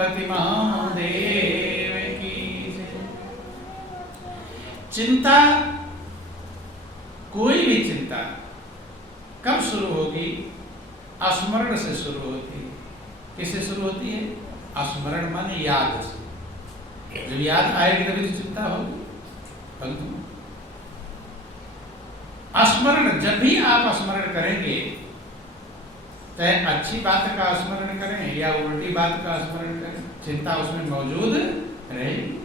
महादेव की चिंता, कोई भी चिंता कब शुरू होगी? स्मरण से शुरू होती है। किससे शुरू होती है? स्मरण माने याद से। जब याद आएगी तभी तो चिंता होगी। परंतु स्मरण, जब भी आप स्मरण करेंगे, चाहे अच्छी बात का स्मरण करें या उल्टी बात का स्मरण करें, चिंता उसमें मौजूद रहेगी।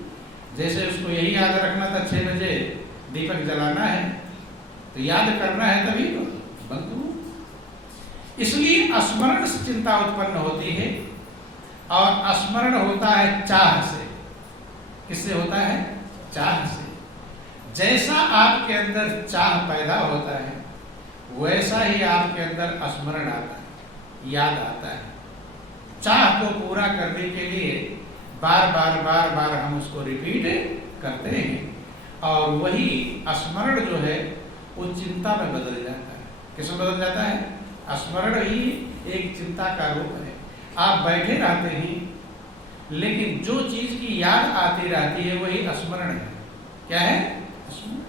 जैसे उसको यही याद रखना था 6 बजे दीपक जलाना है, तो याद करना है तभी तो बंधु। इसलिए स्मरण से चिंता उत्पन्न होती है, और स्मरण होता है चाह से। किससे होता है? चाह से। जैसा आपके अंदर चाह पैदा होता है, वैसा ही आपके अंदर स्मरण आता है, याद आता है। चाह को पूरा करने के लिए बार बार हम उसको रिपीट करते हैं, और वही स्मरण जो है वो चिंता में बदल जाता है। किसमें बदल जाता है? स्मरण ही एक चिंता का रूप है। आप बैठे रहते हैं, लेकिन जो चीज की याद आती रहती है वही स्मरण है। क्या है? स्मरण।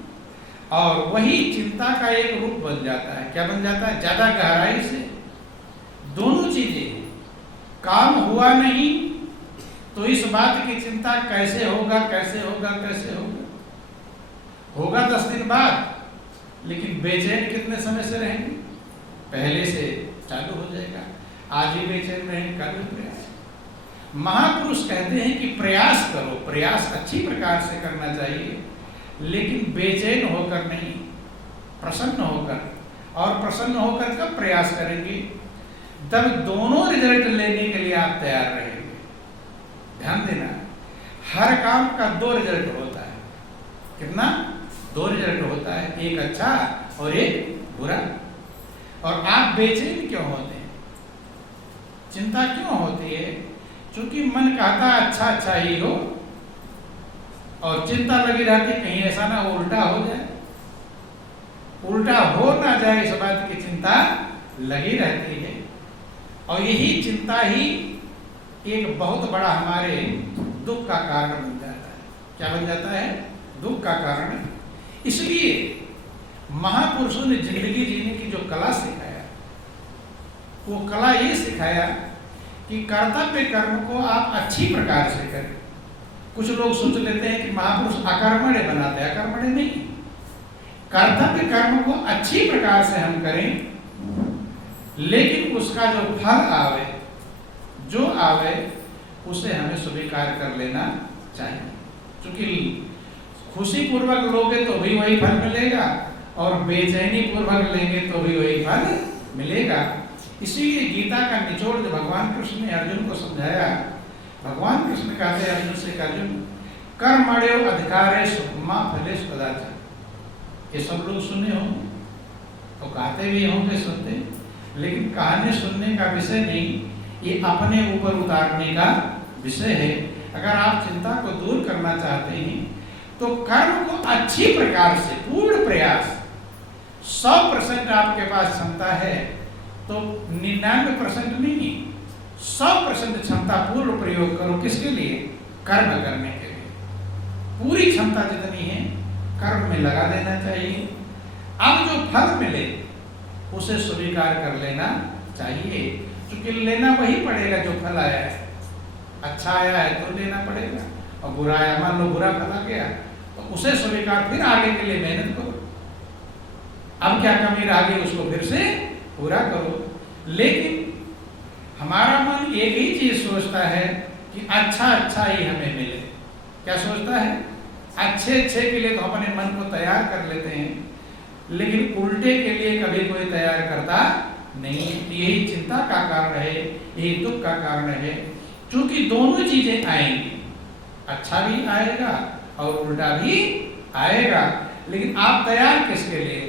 और वही चिंता का एक रूप बन जाता है। क्या बन जाता है? ज्यादा गहराई से दोनों चीजें, काम हुआ नहीं तो इस बात की चिंता कैसे होगा, कैसे होगा, कैसे होगा। होगा 10 दिन बाद, लेकिन बेचैन कितने समय से रहेंगे? पहले से चालू हो जाएगा। आज ही बेचैन रहेंगे, कल भी प्रयास। महापुरुष कहते हैं कि प्रयास करो, प्रयास अच्छी प्रकार से करना चाहिए, लेकिन बेचैन होकर नहीं, प्रसन्न होकर। और प्रसन्न होकर कब प्रयास करेंगे? तब दोनों रिजल्ट लेने के लिए आप तैयार रहेंगे। ध्यान देना, हर काम का 2 रिजल्ट होता है। कितना? 2 रिजल्ट होता है, एक अच्छा और एक बुरा। और आप बेचैन क्यों होते हैं? चिंता क्यों होती है? क्योंकि मन कहता है अच्छा अच्छा ही हो, और चिंता लगी रहती है कहीं ऐसा ना हो उल्टा हो जाए, उल्टा हो ना जाए, इस बात की चिंता लगी रहती है। और यही चिंता ही एक बहुत बड़ा हमारे दुख का कारण बन जाता है। क्या बन जाता है? दुख का कारण। इसलिए महापुरुषों ने जिंदगी जीने की जो कला सिखाया, वो कला ये सिखाया कि कर्तव्य कर्म को आप अच्छी प्रकार से करें। कुछ लोग सोच लेते हैं कि महापुरुष अकर्मण्य बनाते हैं। अकर्मण्य नहीं, कर्तव्य कर्म को अच्छी प्रकार से हम करें, लेकिन उसका जो फल आवे, जो आवे, उसे हमें स्वीकार कर लेना चाहिए। क्योंकि खुशी पूर्वक लोगे तो भी वही फल मिलेगा, और बेचैनी पूर्वक लेंगे तो भी वही फल मिलेगा। इसीलिए गीता का निचोड़ जो भगवान कृष्ण ने अर्जुन को समझाया, भगवान कृष्ण कहते हैं अर्जुन से, अर्जुन कर्मण्यो अधिकारेषु मा फलेषु कदाचन। ये सब लोग सुने होंगे, तो कहते भी होंगे, सुनते, लेकिन कहानी सुनने का विषय नहीं, ये अपने ऊपर उतारने का विषय है। अगर आप चिंता को दूर करना चाहते हैं, तो कर्म को अच्छी प्रकार से, पूर्ण प्रयास, 100% आपके पास क्षमता है तो 99% नहीं, 100% क्षमता पूर्ण प्रयोग करो। किसके लिए? कर्म करने के लिए। पूरी क्षमता जितनी है कर्म में लगा देना चाहिए। अब जो फल मिले उसे स्वीकार कर लेना चाहिए, क्योंकि लेना वही पड़ेगा जो फल आया है। अच्छा आया है तो लेना पड़ेगा, और बुरा आया, मान लो बुरा फल आ गया, तो उसे स्वीकार, फिर आगे के लिए मेहनत करो। अब क्या कमी रह गई उसको फिर से पूरा करो। लेकिन हमारा मन एक ही चीज सोचता है कि अच्छा अच्छा ही हमें मिले। क्या सोचता है? अच्छे अच्छे के लिए तो अपने मन को तैयार कर लेते हैं, लेकिन उल्टे के लिए कभी कोई तैयार करता नहीं। यही चिंता का कारण है, यही दुख का कारण है। क्योंकि दोनों चीजें आएंगी, अच्छा भी आएगा और उल्टा भी आएगा, लेकिन आप तैयार किसके लिए?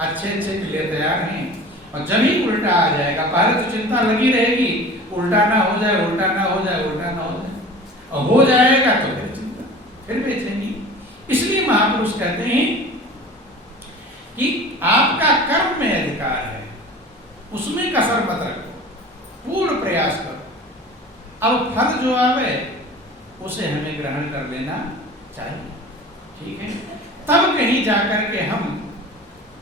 अच्छे अच्छे के लिए तैयार हैं। और जब ही उल्टा आ जाएगा, पहले तो चिंता लगी रहेगी, उल्टा ना हो जाए, उल्टा ना हो जाए, उल्टा ना हो जाए, और हो जाएगा तो फिर चिंता, फिर बेचैनी। इसलिए महापुरुष कहते हैं कि आपका कर्म में अधिकार है, उसमें कसर मत रखो, पूर्ण प्रयास करो। अब फल जो आवे उसे हमें ग्रहण कर लेना चाहिए, ठीक है। तब कहीं जाकर के हम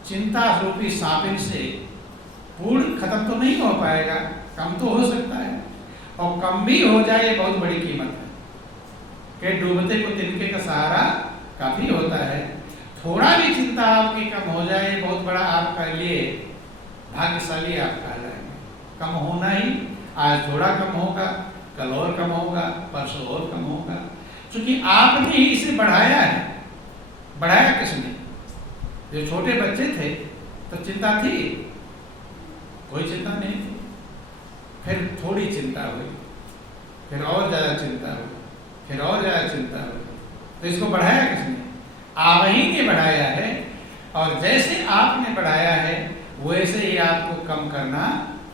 चिंता रूपी सांपिन से पूर्ण खत्म तो नहीं हो पाएगा, कम तो हो सकता है, और कम भी हो जाए बहुत बड़ी कीमत है कि डूबते को तिनके का सहारा काफी होता है। थोड़ा भी चिंता आपकी कम हो जाए बहुत बड़ा आपका लिए भाग्यशाली आप कहा जाएंगे। कम होना ही, आज थोड़ा कम होगा, कल और कम होगा, परसों और कम होगा, क्योंकि आपने ही इसे बढ़ाया है। बढ़ाया किसने? जो छोटे बच्चे थे तो चिंता थी, कोई चिंता नहीं थी, फिर थोड़ी चिंता हुई, फिर और ज्यादा चिंता हुई, फिर और ज्यादा चिंता हुई, तो इसको बढ़ाया किसने? आप ही ने बढ़ाया है। और जैसे आपने बढ़ाया है वैसे ही आपको कम करना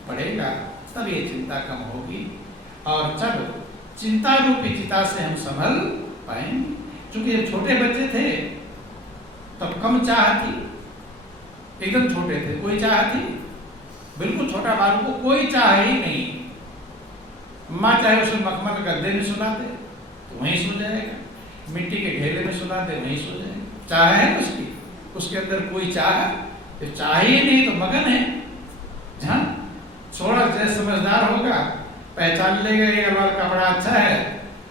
पड़ेगा, तब ये चिंता कम होगी। और जब चिंता रूपी चिता से हम संभल पाएंगे, क्योंकि जब छोटे बच्चे थे तब कम चाह थी, एकदम छोटे थे, कोई चाह थी, बिल्कुल छोटा बालक को कोई चाह ही नहीं। माँ चाहे उसे मखमल गद्दे में सुला दे तो वहीं सो जाएगा, मिट्टी के ढेले में सुला दे वहीं सो जाएगा। चाह है उसकी, उसके अंदर कोई चाह, चाह ही नहीं तो मगन है। जहाँ थोड़ा जैसे समझदार होगा पहचान लेगा ये वाला कपड़ा अच्छा है,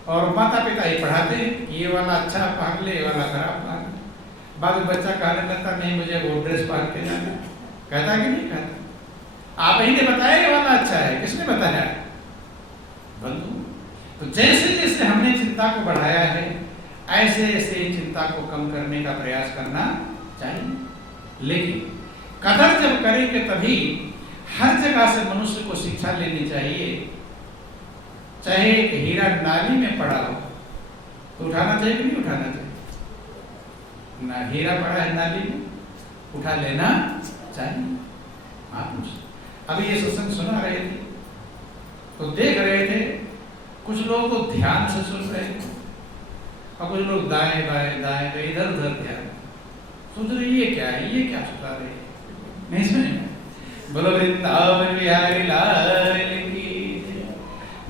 और माता पिता ही पढ़ाते हैं ये वाला अच्छा पहन ले, ये वाला खराब पहन ले। बाद में बच्चा कहने लगता नहीं मुझे वो ड्रेस पहन के जाना, कहता कि नहीं कहता? आप ही ने बताया ये वाला अच्छा है, किसने बताया? बंधु। तो जैसे जैसे हमने चिंता को बढ़ाया है ऐसे ऐसे चिंता को कम करने का प्रयास करना चाहिए। लेकिन कदर जब करेंगे तभी हर जगह से मनुष्य को शिक्षा लेनी चाहिए। चाहे एक हीरा नाली में पड़ा हो तो उठाना चाहिए कि नहीं उठाना चाहिए? ना, हीरा पड़ा है नाली में, उठा लेना चाहिए। अभी ये सत्संग सुना रहे थे तो देख रहे थे, कुछ लोग तो ध्यान से सुन रहे थे और कुछ लोग दाएं बाएं दाएं बाएं इधर उधर ध्यान सोच रहे ये क्या है, ये क्या सुना रहे हैं, नहीं सुने? बोलो वृंदावन बिहारी लाल की।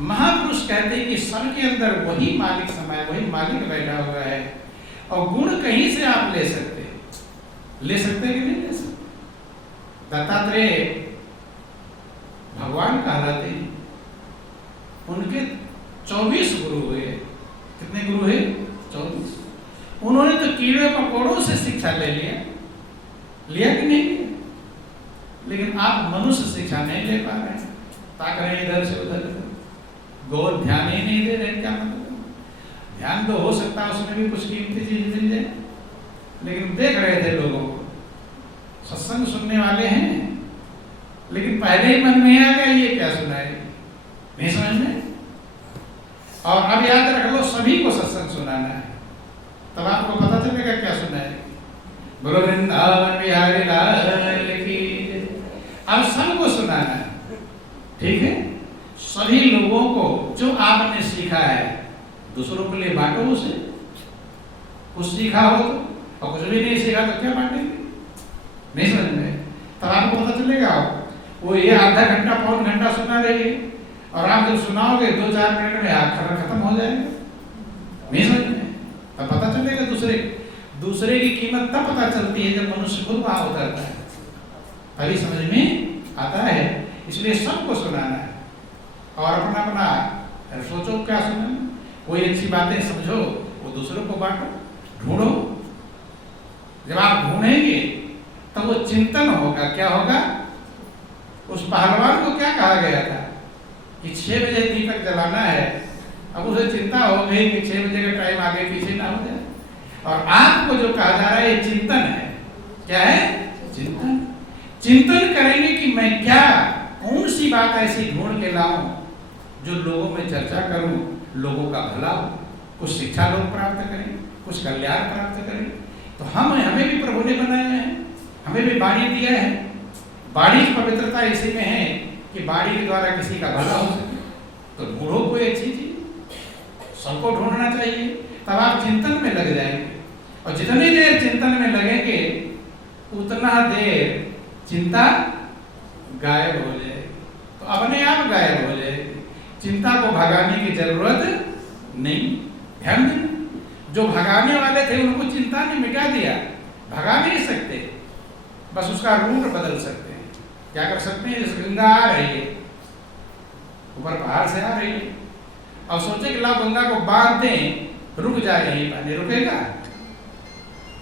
महापुरुष कहते हैं कि सबके अंदर वही मालिक समाया, वही मालिक बैठा हुआ है, और गुण कहीं से आप ले सकते हैं, ले सकते हैं कि नहीं ले सकते? दत्तात्रेय भगवान कहलाते हैं, उनके 24 गुरु हुए। कितने गुरु हुए? 24। उन्होंने तो कीड़े मकोड़ों से शिक्षा ले लिया, लिया कि नहीं? लेकिन आप मनुष्य शिक्षा नहीं ले पा रहे, ताक रहे इधर से उधर, गौर ध्यान ही नहीं दे रहे। क्या मतलब? ध्यान तो हो सकता है उसमें भी कुछ कीमती चीज मिल जाए, लेकिन देख रहे थे लोगों को, सत्संग सुनने वाले हैं, लेकिन पहले ही मन में आ गया ये क्या सुना है, नहीं समझ में। और अब याद रख लो सभी को सत्संग सुनाना है, तब आपको पता चलेगा क्या सुना है। बोलो वृंदावन बिहारी लाल की। अब सबको सुनाना है, ठीक है? सभी लोगों को जो आपने सीखा है दूसरों के लिए बांटो उसे। कुछ सीखा हो तो, और कुछ भी नहीं सीखा तो क्या बांटेंगे, नहीं समझ में। तब आपको पता चलेगा। वो ये आधा घंटा पौन घंटा सुना रही है, और आप जब सुनाओगे 2-4 मिनट में आखिर खत्म हो जाएगा, नहीं समझ में। तब पता चलेगा दूसरे की कीमत तब पता चलती है जब मनुष्य खुद वहां उतरता है, तभी समझ में आता है। इसलिए सबको सुनाना है, और अपना अपना सोचो क्या सुनना, कोई अच्छी बातें समझो वो दूसरों को बांटो, ढूंढो। जब आप ढूंढेंगे तब वो चिंतन होगा। क्या होगा? उस पहलवान को क्या कहा गया था कि 6 बजे दीपक जलाना है, अब उसे चिंता हो गई कि 6 बजे का टाइम आगे पीछे ना हो जाए। और आपको जो कहा जा रहा है ये चिंतन है। क्या है? चिंतन। चिंतन करेंगे कि मैं क्या, कौन सी बात ऐसी ढूंढ के लाऊं जो लोगों में चर्चा करूं, लोगों का भला हो, कुछ शिक्षा लोग प्राप्त करें, कुछ कल्याण प्राप्त करें। तो हमें भी प्रभु ने बनाया है, हमें भी वाणी दिया है। वाणी की पवित्रता इसी में है कि वाणी के द्वारा किसी का भला हो सके। तो ढूंढो कोई अच्छी चीज, सबको ढूंढना चाहिए, तब आप चिंतन में लग जाएंगे। और जितनी देर चिंतन में लगेंगे उतना देर चिंता गायब हो जाएगी, तो अपने आप गायब हो जाएगी। चिंता को भगाने की जरूरत नहीं। ध्यान देना, जो भगाने वाले थे उनको चिंता ने मिटा दिया। भगा नहीं सकते, बस उसका रूट बदल सकते हैं। क्या कर सकते हैं? जैसे गंगा आ रही है, ऊपर पहाड़ से आ रही है, और सोचे कि लाओ गंगा को बांध दें, रुक जाए, यही पानी रुकेगा?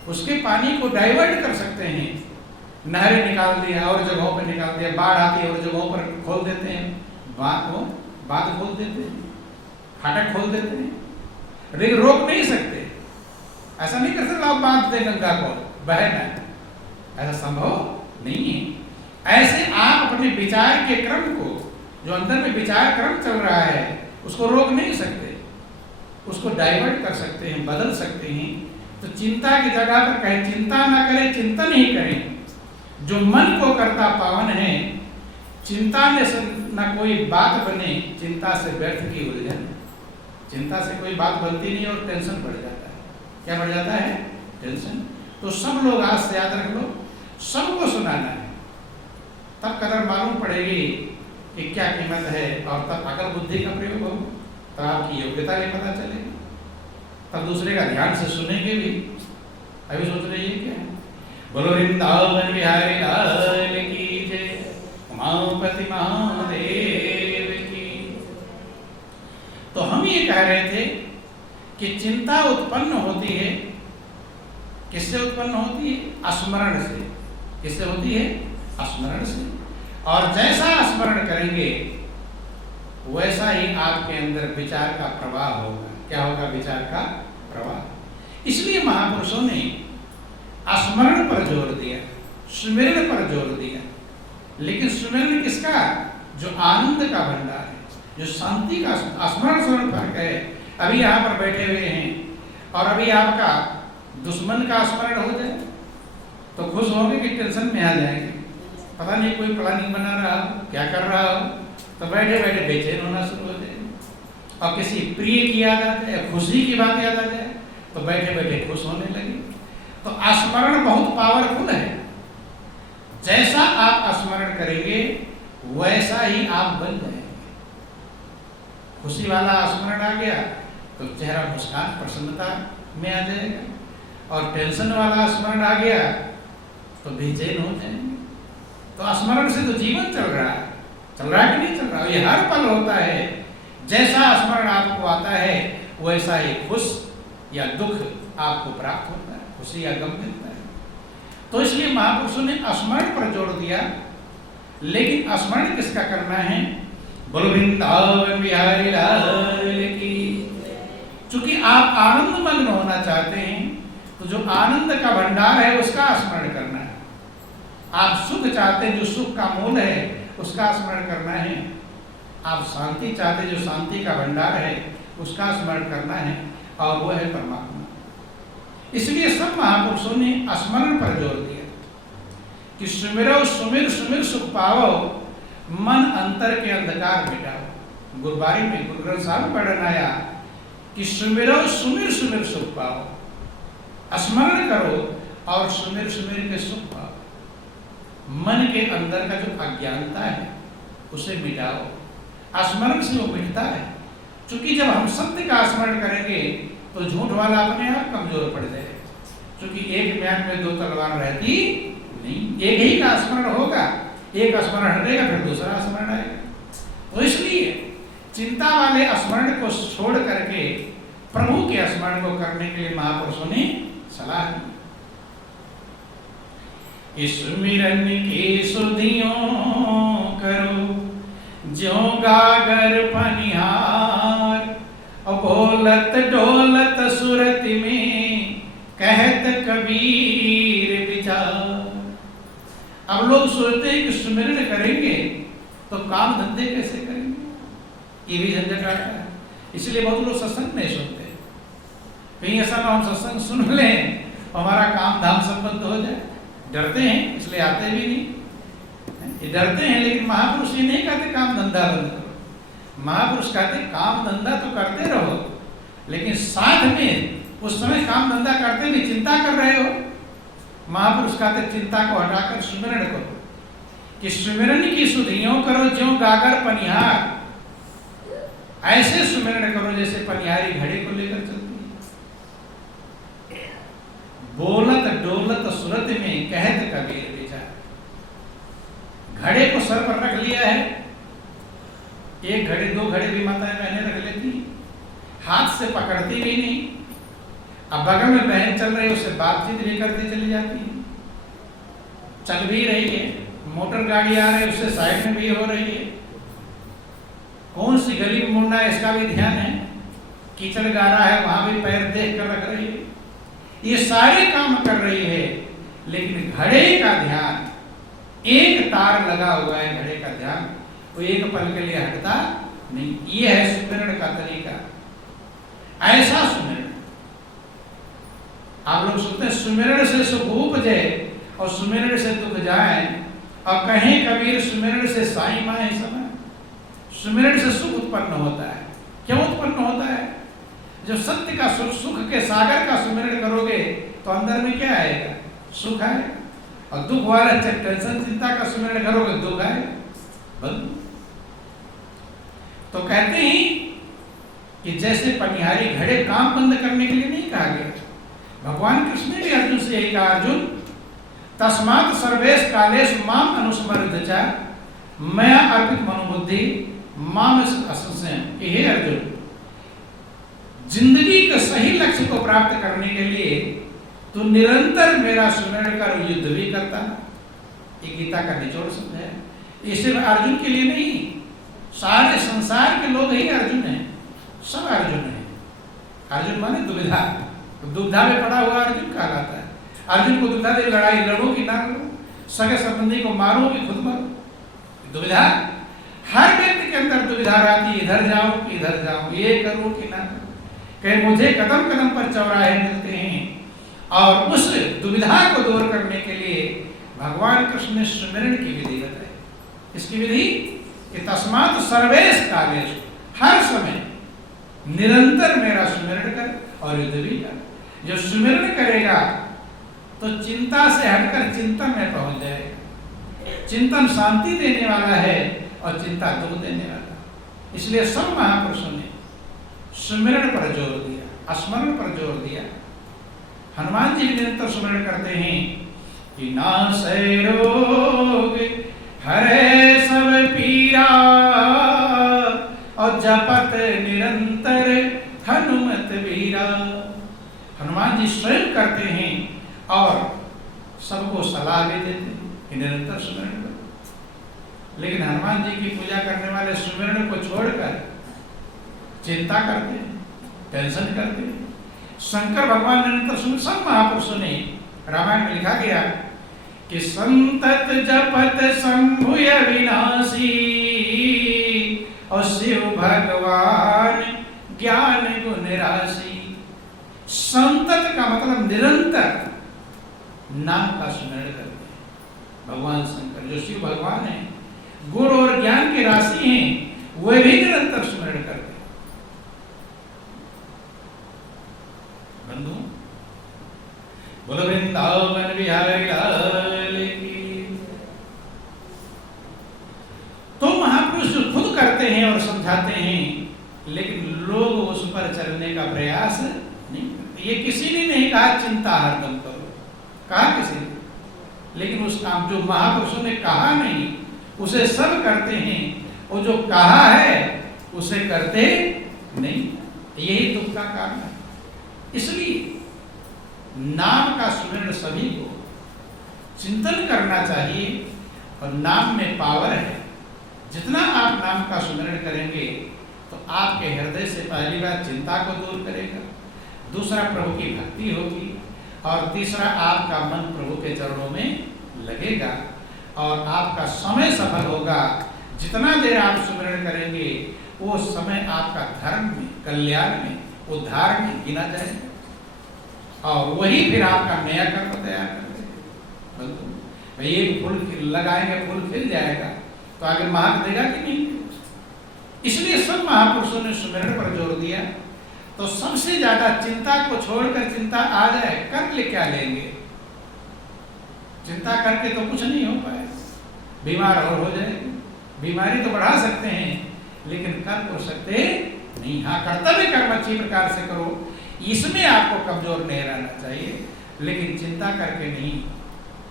उसके पानी को डाइवर्ट कर सकते हैं। नहरें निकाल दिया और जगहों पर निकाल दिया, बाढ़ आती है और जगहों पर खोल देते हैं, बांध खोल देते हैं, फाटक खोल देते हैं, लेकिन रोक नहीं सकते। ऐसा नहीं कर सकते आप बांध दे गंगा को बहना, ऐसा संभव नहीं है। ऐसे आप अपने विचार के क्रम को, जो अंदर में विचार क्रम चल रहा है, उसको रोक नहीं सकते, उसको डाइवर्ट कर सकते हैं, बदल सकते हैं। तो चिंता की जगह पर कहें चिंता ना करें, चिंतन ही करें। जो मन को करता पावन है, चिंता में से न कोई बात बने, चिंता से व्यर्थ की उलझन। चिंता से कोई बात बनती नहीं और टेंशन बढ़ जाता है। क्या बढ़ जाता है? टेंशन। तो सब लोग आज से याद रख लो, सबको सुनाना है, तब कदर मालूम पड़ेगी कि क्या कीमत है, और तब अकल बुद्धि का प्रयोग हो, तब आपकी योग्यता भी पता चलेगी, तब दूसरे का ध्यान से सुनेंगे भी। अभी सोच रही है क्या? बोलो वृंदावन बिहारी लाल की जय, उमापति महादेव की। तो हम ये कह रहे थे कि चिंता उत्पन्न होती है, किससे उत्पन्न होती है? स्मरण से। किससे होती है? स्मरण से। और जैसा स्मरण करेंगे वैसा ही आपके अंदर विचार का प्रवाह होगा। क्या होगा? विचार का प्रवाह। इसलिए महापुरुषों ने स्मरण पर जोर दिया, सुमिरन पर जोर दिया। लेकिन सुमिरन किसका? जो आनंद का भंडार है, जो शांति का। स्मरण फर्क है। अभी यहाँ पर बैठे हुए हैं और अभी आपका दुश्मन का स्मरण हो जाए तो खुश होंगे कि टेंशन में आ जाएंगे? पता नहीं कोई प्लानिंग बना रहा हो, क्या कर रहा हो, तो बैठे बैठे बेचैन होना शुरू हो जाए। और किसी प्रिय की याद आ जाए, खुशी की बात याद आ जाए, तो बैठे बैठे खुश होने लगे। तो स्मरण बहुत पावरफुल है। जैसा आप स्मरण करेंगे वैसा ही आप बन जाएंगे। खुशी वाला स्मरण आ गया तो चेहरा मुस्कान प्रसन्नता में आ जाएगा, और टेंशन वाला स्मरण आ गया तो बेचैन हो जाएंगे। तो स्मरण से तो जीवन चल रहा है। चल रहा है कि नहीं चल रहा? ये हर पल होता है। जैसा स्मरण आपको आता है वैसा ही खुश या दुख आपको प्राप्त होता है, खुशी या गम मिलता है। तो इसलिए महापुरुषों ने स्मरण पर जोर दिया। लेकिन स्मरण किसका करना है? बोलो वृंदावन बिहारी लाल की। चूंकि आप आनंद मग्न होना चाहते हैं तो जो आनंद का भंडार है उसका स्मरण करना है। आप सुख चाहते हैं, जो सुख का मूल है उसका स्मरण करना है। आप शांति चाहते हैं, जो शांति का भंडार है उसका स्मरण करना है, और वो है परमात्मा। इसलिए सब महापुरुषों ने स्मरण पर जोर दिया कि सुमिरो सुमिर सुमिर सुख पाओ, मन अंतर के अंधकार मिटाओ। गुरबारी में गुरु ग्रंथ साहब में वर्णन आया कि सुमिरो सुमिर सुमिर सुख पाओ। स्मरण करो और सुमिर सुमिर के सुख पाओ। मन के अंदर का जो अज्ञानता है उसे मिटाओ। स्मरण से वो मिटता है। क्योंकि जब हम सत्य का स्मरण करेंगे तो झूठ वाला अपने आप कमजोर पड़ जाएगा। क्योंकि एक म्यान में दो तलवार रहती नहीं, एक ही का स्मरण होगा। एक स्मरण हटेगा फिर दूसरा स्मरण आएगा। तो इसलिए चिंता वाले स्मरण को छोड़ करके प्रभु के स्मरण को करने के लिए महापुरुषों ने सलाह दी। सुमिरन की सुधियों करो ज्यों गागर पनिहार, बोलत डोलत सुरत में कहत कबीर विचार। अब लोग सोचते हैं कि सुमिरन करेंगे तो काम धंधे कैसे करेंगे, ये भी झंझट आता है। इसलिए बहुत लोग सत्संग नहीं सुनते। कहीं ऐसा ना हम सत्संग सुन लें हमारा काम धाम संबंध हो जाए, डरते हैं, इसलिए आते भी नहीं। ये डरते हैं। लेकिन महापुरुष ये नहीं कहते काम धंधा बंद करो। महापुरुष कहते काम धंधा तो करते रहो, लेकिन साथ में उस समय काम धंधा करते भी चिंता कर रहे हो। महापुरुष कहते चिंता को हटाकर सुमिरन करो कि सुमिरन की सुधियों करो ज्यों गागर पनिहार। ऐसे सुमिरन करो जैसे पनिहारी घड़े को लेकर चलती है। बोलत डोलत सुरत में कहत कबीर विचार। घड़े को सर पर रख लिया है, एक घड़े दो घड़े भी माताएं बहनें रख लेती, हाथ से पकड़ती भी नहीं। अब बगल में बहन चल रही है, उससे बातचीत भी करती चली जाती है, चल भी रही है। मोटर गाड़ी आ रही है, उससे साइड में भी हो रही है। कौन सी गली में मुड़ना है इसका भी ध्यान है। कीचड़ गारा है, वहां भी पैर देख कर रख रही है। ये सारे काम कर रही है, लेकिन घड़े का ध्यान, एक तार लगा हुआ है घड़े का ध्यान, वो एक पल के लिए हटता नहीं। ये है सुमिरन का तरीका। ऐसा सुमिरन आप लोग सुनते हैं, सुमिरन से सुख उपजे और सुमिरन से दुख जाए। और कहीं कबीर सुमिरन से साई माए समय। सुमिरन से सुख उत्पन्न होता है। क्यों उत्पन्न होता है? जब सत्य का सुख के सागर का सुमिरन करोगे तो अंदर में क्या आएगा? सुख आएगा। और दुख वाला टेंशन चिंता का सुमिरन करोगे दुख आएगा। बंद। तो कहते हैं कि जैसे पनिहारी घड़े काम बंद करने के लिए नहीं कहा गया। भगवान कृष्ण ने भी अर्जुन से यही कहा, अर्जुन तस्मात् सर्वेश कालेश माम अनुस्मरति च मया अर्पित मनोबुद्धि माम असंशयम्। हे अर्जुन, जिंदगी के सही लक्ष्य को प्राप्त करने के लिए तू निरंतर मेरा सुमिरन कर, युद्ध भी करता। ये गीता का निचोड़ शब्द है। ये सिर्फ अर्जुन के लिए नहीं, सारे संसार के लोग ही अर्जुन हैं, सब अर्जुन हैं। अर्जुन माने दुविधा, तो दुविधा में पड़ा हुआ अर्जुन कहलाता है। अर्जुन को दुविधा दे, लड़ाई लड़ो कि ना लड़ो, सगे संबंधी को मारो कि खुद मरो, दुविधा। हर व्यक्ति के अंदर दुविधा रहती है, इधर जाओ कि इधर जाओ, ये करो कि ना करो। कहीं मुझे कदम कदम पर चौराहे मिलते हैं। और उस दुविधा को दूर करने के लिए भगवान कृष्ण ने सुमिरन की विधि बताई। इसकी विधि कि तस्मात् सर्वेश कालेश, हर समय निरंतर मेरा सुमिरन कर और युद्ध भी कर। जो सुमिरन करेगा तो चिंता से हटकर चिंतन में पहुंच जाएगा। चिंतन शांति देने वाला है और चिंता दुख देने वाला। इसलिए सब महापुरुषों ने सुमिरन पर जोर दिया, स्मरण पर जोर दिया। हनुमान जी निरंतर सुमिरन करते हैं कि नासै रोग हरे सब पीरा और जपत निरंतर हनुमत वीरा। हनुमान जी स्वयं करते हैं और सबको सलाह भी देते हैं कि निरंतर सुमिरन करो। लेकिन हनुमान जी की पूजा करने वाले सुमिरन को छोड़कर चिंता करते हैं, टेंशन करते हैं। शंकर भगवान निरंतर सुमिरन, सब महापुरुषों ने, रामायण में लिखा गया कि संतत जपत शंभुय विनाशी और शिव भगवान ज्ञान गुण राशि। संतत का मतलब निरंतर नाम का स्मरण करते हैं। भगवान शंकर जो शिव भगवान है, गुण और ज्ञान की राशि हैं, वे भी निरंतर स्मरण करते हैं। बंधु बोलो वृंदावन बिहारी लाल की। तो महापुरुष खुद करते हैं और समझाते हैं, लेकिन लोग उस पर चलने का प्रयास नहीं करते। ये किसी ने नहीं कहा चिंता हरदम करो, कहा किसी ने, लेकिन उस काम जो महापुरुषों ने कहा नहीं उसे सब करते हैं, और जो कहा है उसे करते नहीं। यही दुख का कारण है। इसलिए नाम का सुमिरन सभी को चिंतन करना चाहिए, और नाम में पावर है। जितना आप नाम का सुमिरन करेंगे तो आपके हृदय से पहली बार चिंता को दूर करेगा, दूसरा प्रभु की भक्ति होगी, और तीसरा आपका मन प्रभु के चरणों में लगेगा और आपका समय सफल होगा। जितना देर आप सुमिरन करेंगे वो समय आपका धर्म में, कल्याण में, उद्धार में गिना जाएगा, और वही फिर आपका नया कर्म तैयार कर देगा। भाई एक फूल लगाएंगे, फूल खिल जाएगा, तो आगे महक देगा कि नहीं? इसलिए सब महापुरुषों ने सुमिरन पर जोर दिया। तो सबसे ज्यादा चिंता को छोड़कर चिंता आ जाए, कर ले क्या लेंगे? चिंता करके तो कुछ नहीं हो पाए, बीमार और हो जाएंगे। बीमारी तो बढ़ा सकते हैं, लेकिन कर तो सकते नहीं। हाँ, कर्तव्य कर्म अच्छी प्रकार से करो, इसमें आपको कमजोर नहीं रहना चाहिए, लेकिन चिंता करके नहीं,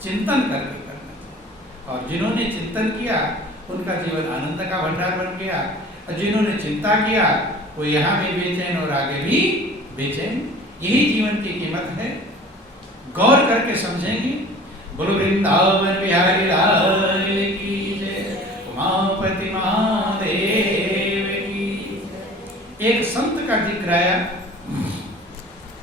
चिंतन करके करना चाहिए। और जिन्होंने चिंतन किया उनका जीवन आनंद का भंडार बन गया, और जिन्होंने चिंता किया वो यहाँ भी बेचैन और आगे भी बेचैन। यही जीवन की कीमत है, गौर करके समझेंगे। बोलो वृंदावन बिहारी लाल